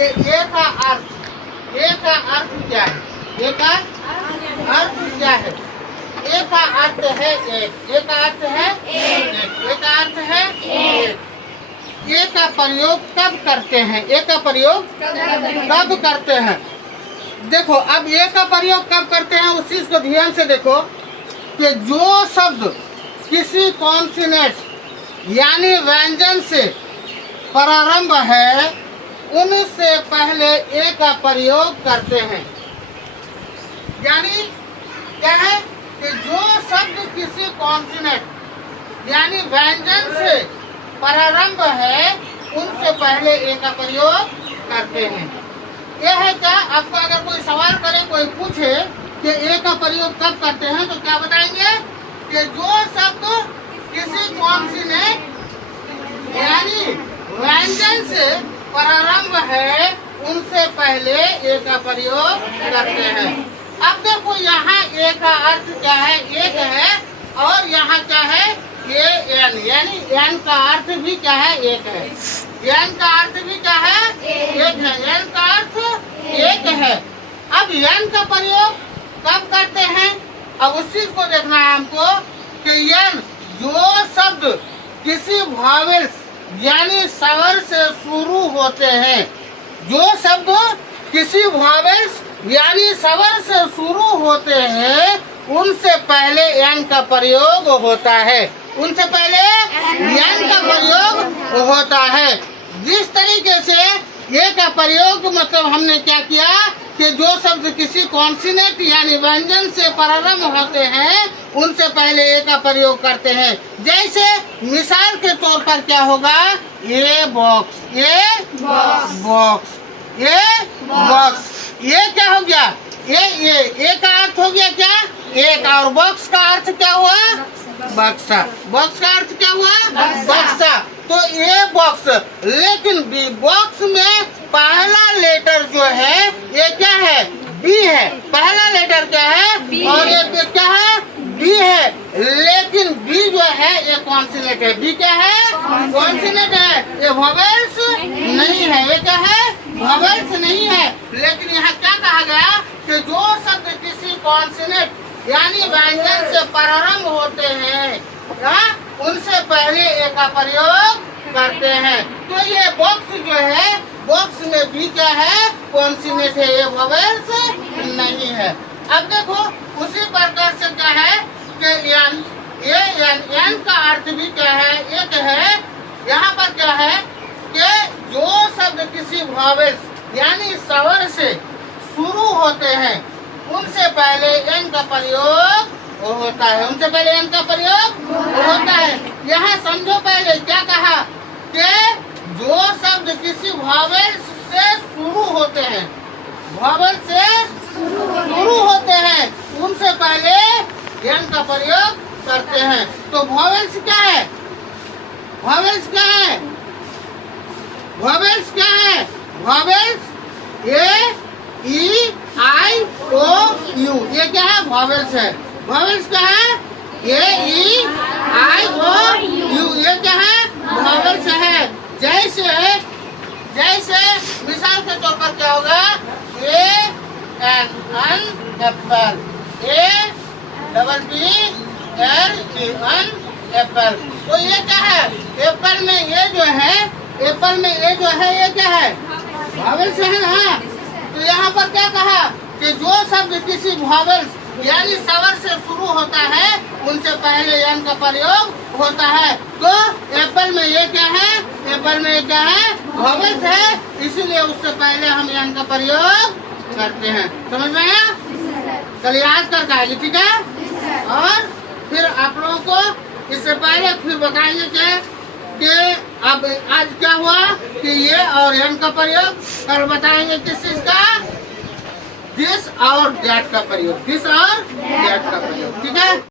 कि ए का अर्थ क्या है? ए का अर्थ क्या है? ए का अर्थ है एक। ए का अर्थ है एक। ए का अर्थ है एक। ए का प्रयोग कब करते हैं? ए का प्रयोग कब करते हैं? देखो, अब ए का प्रयोग कब करते हैं उस चीज को ध्यान से देखो कि जो शब्द किसी कॉन्सोनेंट यानी व्यंजन से प्रारंभ है उनसे पहले ए का प्रयोग करते हैं। यानी क्या है कि जो शब्द किसी कॉन्सोनेंट यानी व्यंजन से प्रारंभ है उनसे पहले ए का प्रयोग करते हैं। यह है क्या? आपको अगर कोई सवाल करे, कोई पूछे कि ए का प्रयोग कब करते हैं तो क्या बताएंगे कि जो शब्द किसी कॉन्सोनेंट यानी व्यंजन से प्रारंभ है उनसे पहले ए का प्रयोग करते हैं। अब देखो, यहाँ ए का अर्थ क्या है? एक है। और यहाँ क्या है? ए एन, यानी एन का अर्थ भी क्या है? एक है। एन का अर्थ भी क्या है? एक है। एन का अर्थ एक है। अब एन का प्रयोग कब करते हैं? अब उस चीज को देखना है हमको कि एन जो शब्द किसी वॉवेल्स यानी स्वर से शुरू होते हैं, जो शब्द किसी वॉवेल्स यानी स्वर से शुरू होते हैं उनसे पहले एन का प्रयोग होता है। उनसे पहले एन का प्रयोग होता है। जिस तरीके से ए का प्रयोग मतलब हमने क्या किया कि जो शब्द किसी कॉन्सोनेंट यानी व्यंजन से प्रारंभ होते हैं उनसे पहले ए का प्रयोग करते हैं। जैसे मिसाल के तौर पर क्या होगा? A box, a box, a box. ये क्या हो गया? ए का अर्थ हो गया क्या? एक। और बॉक्स का अर्थ क्या हुआ? बक्सा। बॉक्स का अर्थ क्या हुआ? बक्सा। तो ए बॉक्स, लेकिन बी बॉक्स में पहला लेटर जो है ये क्या है? बी है। पहला लेटर क्या है? और ये क्या है? बी है। लेकिन बी जो है ये कॉन्सोनेंट है। बी क्या है? कॉन्सोनेंट है। ये वोवेल्स नहीं है। ये क्या है? वोवेल्स नहीं है। लेकिन यहाँ क्या कहा गया कि जो शब्द किसी कॉन्सोनेंट यानी व्यंजन से प्रारंभ होते हैं उनसे पहले ए का प्रयोग करते हैं। तो ये बॉक्स जो है, बॉक्स में भी क्या है? कॉन्सोनेंट है। ये वोवेल्स नहीं है। अब देखो, उसी प्रकार से क्या है कि एन का अर्थ भी क्या है? एक है। यहाँ पर क्या है कि जो शब्द किसी वोवेल्स यानी स्वर से शुरू होते हैं उनसे पहले एन का प्रयोग होता है। उनसे पहले एन का प्रयोग होता है। यहाँ समझो, पहले क्या कहा कि जो शब्द किसी वोवेल्स से शुरू होते हैं, वोवेल से शुरू होते हैं उनसे पहले एन का प्रयोग करते हैं। तो वोवेल्स क्या है? वोवेल्स क्या है? वोवेल्स क्या है? Vowels A E I O you, ये क्या है? वोवेल्स है। वोवेल्स क्या है? ए ई आई ओ यू, ये क्या है? वोवेल्स है। जैसे मिसाल के तौर पर क्या होगा? A N apple, A double B L E N apple. तो ये क्या है? एप्पल में ये जो है, एप्पल में ये जो है ये क्या है? वोवेल्स है ना। तो यहाँ पर क्या कहा कि जो शब्द किसी वोवेल्स यानी स्वर से शुरू होता है उनसे पहले एन का प्रयोग होता है। तो एप्पल में ये क्या है? एप्पल में ये क्या है? वोवेल्स है। इसीलिए उससे पहले हम एन का प्रयोग करते हैं। समझ में आया? कल याद करके आएगी, ठीक है? और फिर आप लोगों को इससे पहले फिर बताएंगे क्या कि अब आज क्या हुआ कि ये और एन का प्रयोग, कल बताएंगे किस चीज का? दिस और दैट का प्रयोग। दिस और दैट का प्रयोग, ठीक है?